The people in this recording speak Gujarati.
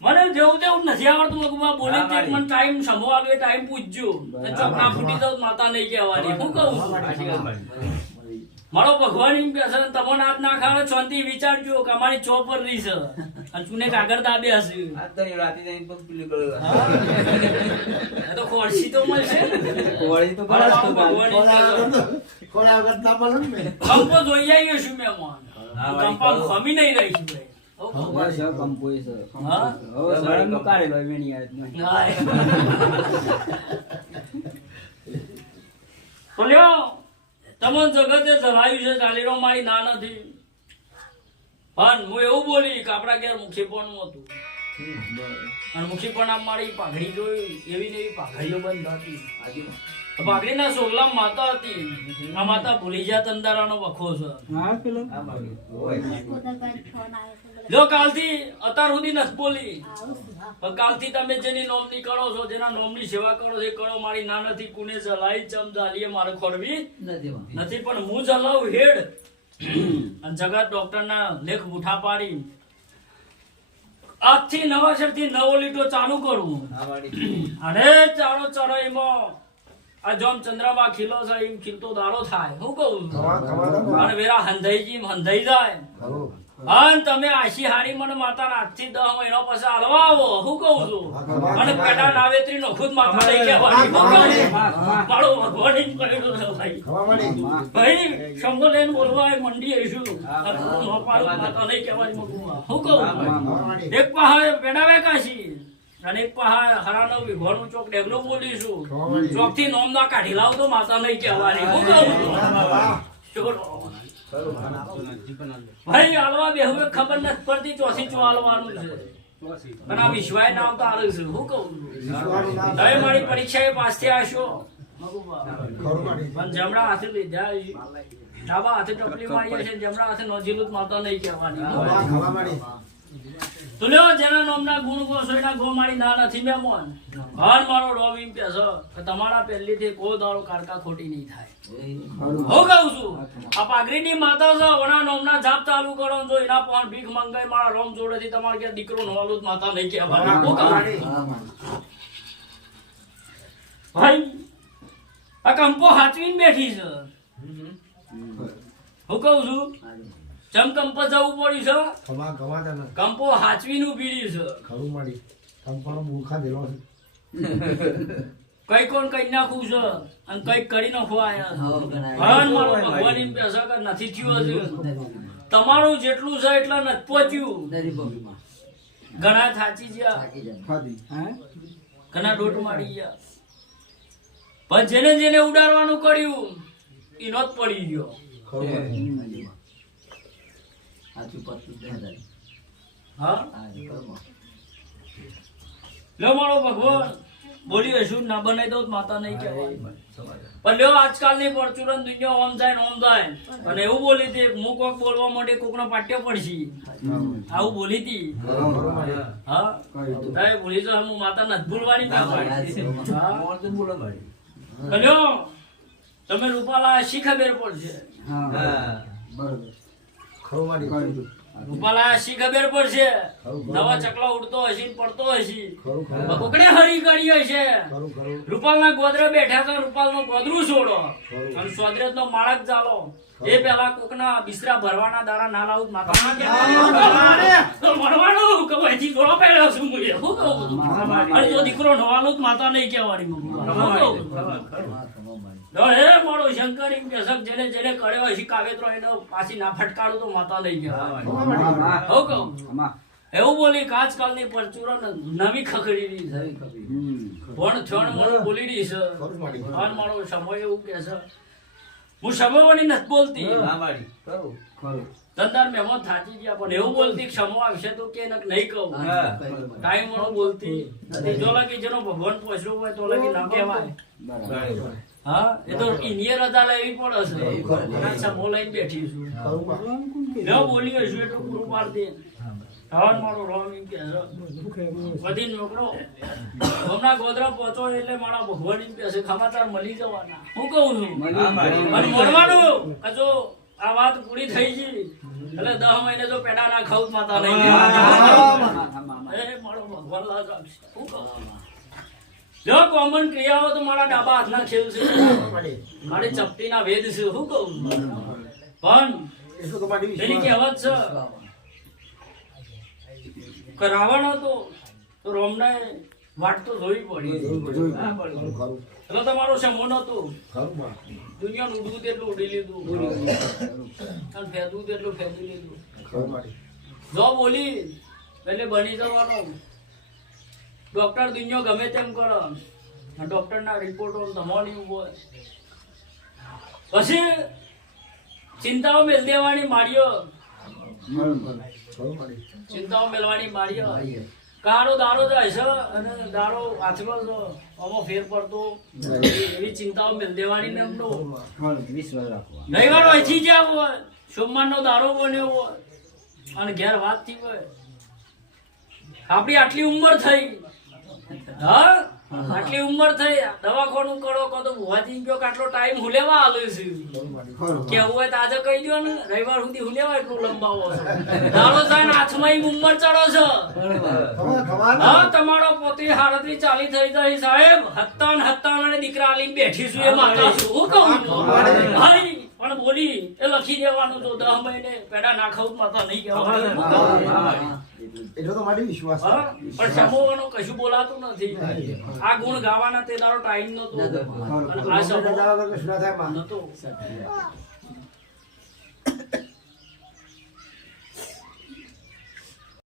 મને જેવું તેવું નથી આવડતું મગમાં બોલે તે મને ટાઈમ સમો આવે ટાઈમ પૂછજો ચોકના ફૂટી તો માતા નહીં કહેવાની હું કહું મારો ભગવાન એમ કહે છે તમને હાથ ના ખાવે શાંતિ વિચારજો કે અમારી ચોપર રહી છે અને ચૂને કાગળ દાબે હશે તો ખોરશી તો મળશે કંપો જોઈ આવ્યો છું મેં કંપા ખમી નહીં રહી છું તમે જગતે જણાવ્યું છે ચાલીરો મારી ના નથી પણ હું એવું બોલી કે આપડા ઘેર મુખીપણું હતું અને મુખીપણ મારી પાઘડી જોઈ એવી ને એવી પાઘડીઓ બંધ હતી પાઘડીના સોગલા માતા હતી આ માતા ભૂલી જા તંદારાનો વખો છે જો કાલથી અત્યાર સુધી નથી બોલી પણ કાલથી તમે જેની નોમની કરો છો જેના નોમની સેવા કરો છો એ કરો મારી ના નથી કુને જલાઈ ચમજાલીએ મારે ખોડવી નથી પણ હું જલાવું હેડ અને જગત ડોક્ટર ના લેખ મુઠા પાડી આજથી નવાસરથી નવો લીટો ચાલુ કરું અને ચાલો ચરો એમાં આ જોમ ચંદ્રમાં ખીલો છે એમ ખીલતો દાડો થાય હું કહું અને વેરા હંધાઈજી હંધાઈ જાય અને તમે આશી હારી મને માતા આજથી 10 મહિના પછી હાલવા આવો હું કહું છું અને પેટા નાવેત્રી નો ખુદ માતા લઈ કહેવાની મારો ભગવાન એમ કરેલું છે ભાઈ શંભો લઈને બોલવા મંડી આવીશું માતા લઈ કહેવાની હું કહું એક પહાડ પેડાવે કાશી અને એક પહાડ હરાનો વિઘોનું ચોક ડેગલું બોલીશું ચોક થી નોમ ના કાઢી લાવ તો માતા નહીં કહેવાની હું કહું ભાઈ હાલવા બે હવે ખબર નથી પડતી ચોથી ચો હાલવાનું છે અને આ વિશ્વાય નામ તો હાલ છે હું કહું તમે મારી પરીક્ષા એ પાસ થયા હશો પણ જમણા હાથે લીધા ડાબા હાથે ટપલી મારી છે જમણા હાથે નોંધેલું માતા નહીં કહેવાની તુલ્યો જેના નામના ગુણ ગોસો એના ગો મારી ના નથી મેં મોન ભાન મારો રોમ એમ કે છે કે તમારા પહેલીથી કોઈ દાડો કારકા ખોટી નહીં થાય હું કહું છું આ પાઘડીની માતા છે ઓના નામના જાપ ચાલુ કરો જો એના પણ ભીખ મંગાઈ મારા રોમ જોડેથી તમારે કે દીકરો નવાલું માતા નહીં કહેવાનું હું કહું ભાઈ આ કંપો હાચવીને બેઠી છે હું કહું છું ચમ કંપો જવું પડ્યું છે કંપો હાચવીને ઉભી રહ્યું છે કઈ કોણ કઈ નાખું છે અને કઈ કરી નાખો આયા મારો ભગવાન એમ કહે છે કે નથી થયું હજુ તમારું જેટલું છે એટલે નથી પહોંચ્યું ઘણા થાચી ગયા ઘણા દોટ મારી ગયા પણ જેને જેને ઉડાડવાનું કર્યું એનો જ પડી ગયો મારો ભગવાન બોલી હશું ના બનાવી દઉં માતા નહીં કહેવાય પણ લ્યો આજકાલની પરચુરન દુનિયા ઓમ જાય ને ઓમ જાય અને એવું બોલી હતી હું કોક બોલવા માટે કોકનો પાટ્યો પડશે આવું બોલી હતી હા બોલી તો હું માતા નથી ભૂલવાની લ્યો તમે રૂપાલા શી ખબર પડશે રૂપાલા શી ખબર પડશે નવા ચકલા ઉડતો હશે પડતો હશે કોકડે હરી કરી હશે રૂપાલ ના ગોદરે બેઠા તો રૂપાલ નું ગોદરું છોડો અને સોદરેજ નો માળક ચાલો એ પેલા કોક ના બિસ્તરા ભરવાના દાડા ના લાવું માતા ભરવાનું કવાયથી થોડો પહેર્યો છું અને જો દીકરો નવાલું માતા નહીં કહેવાની હે મારો શંકર એમ કે જેને જેને કર્યો હશે કાવેત્રો એને પાછી ના ફટકાડું તો માતા લઈ ગયા એવું બોલી કે આજકાલની પરચુરો નવી ખખડી પણ છણ મને બોલી રહી છે અને મારો સમય એવું કે છે હું સમયવાની નથી બોલતી ધંધાર મહેમાન થાચી ગયા પણ એવું બોલતી ક્ષમો આવશે તો કે નહીં કહું ટાઈમ વાળો બોલતી જો લગી જેનો ભગવાન પહોંચ્યો હોય તો લગી ના કહેવાય હા એ તો ઇન્ડિયન રજા લેવી પડે છે સમો લઈને બેઠી છું ન બોલી હશું એટલું પૂરું પાડતી હવન મારો રોમ એમ કે બધી નોકરો હમણાં ગોધરા પહોંચો એટલે મારા ભગવાન એમ કે છે સમાચાર મળી જવાના હું કહું છું મળવાનું જો આ વાત પૂરી થઈ ગઈ એટલે 10 મહિને જો પેડા ના ખાવ માતા નહીં એ મારો ભગવાન લાજ આપશે શું કહું જો કોમન ક્રિયાઓ તો મારા ડાબા હાથના ખેલ છે મારી ચપટીના વેદ છે શું કહું પણ એની કહેવત છે રાવણ હતો તો રોમને વાટ તો જોવી પડી એટલે તમારો સમૂહ હતું દુનિયાનું ઉડવું તેટલું ઉડી લીધું અને ફેદવું તેટલું ફેદી લીધું જો બોલી એટલે બની જવાનો ડોક્ટર દુનિયા ગમે તેમ કરો ડોક્ટર ના રિપોર્ટો તમારી હોય પછી ચિંતાઓ મેલ દેવાની માળીઓ ચિંતાઓ મેલવાની માળીઓ કાળો દાડો જાય છે અને દાડો આથલો છે આમાં ફેર પડતો એવી ચિંતાઓ મેલ દેવાની ને એમનો રવિવાર અહીંથી જ્યાં હોય સોમવાર નો દાડો બન્યો હોય અને ઘેર વાત થી હોય આપડી આટલી ઉંમર થઈ હા આટલી ઉંમર થઈ દવાખાનું કરો કો તો ભુવાજી ગયો આટલો ટાઈમ હુલેવા આલ્યો છે કેવું હોય તો આજે કહી દો ને રવિવાર સુધી હુલેવા એટલું લંબાવો છે દાડો થાય ને હાથમાં ઉંમર ચડો છે હા તમારો પોતે 38 40 થઈ જાય સાહેબ હત્તા અને દીકરા લઈને બેઠી છું એ માતા છું હું કહું ભાઈ પણ બોલી એ લખી દેવાનું તો 10 મહિને પેડા નાખાવું માતા નહીં કહેવાનું એટલો તો મારી વિશ્વાસ પણ સમૂહનો કશું બોલાતું નથી આ ગુણ ગાવાના તે તારો ટાઈમ નતો અને આ સમૂહ નતો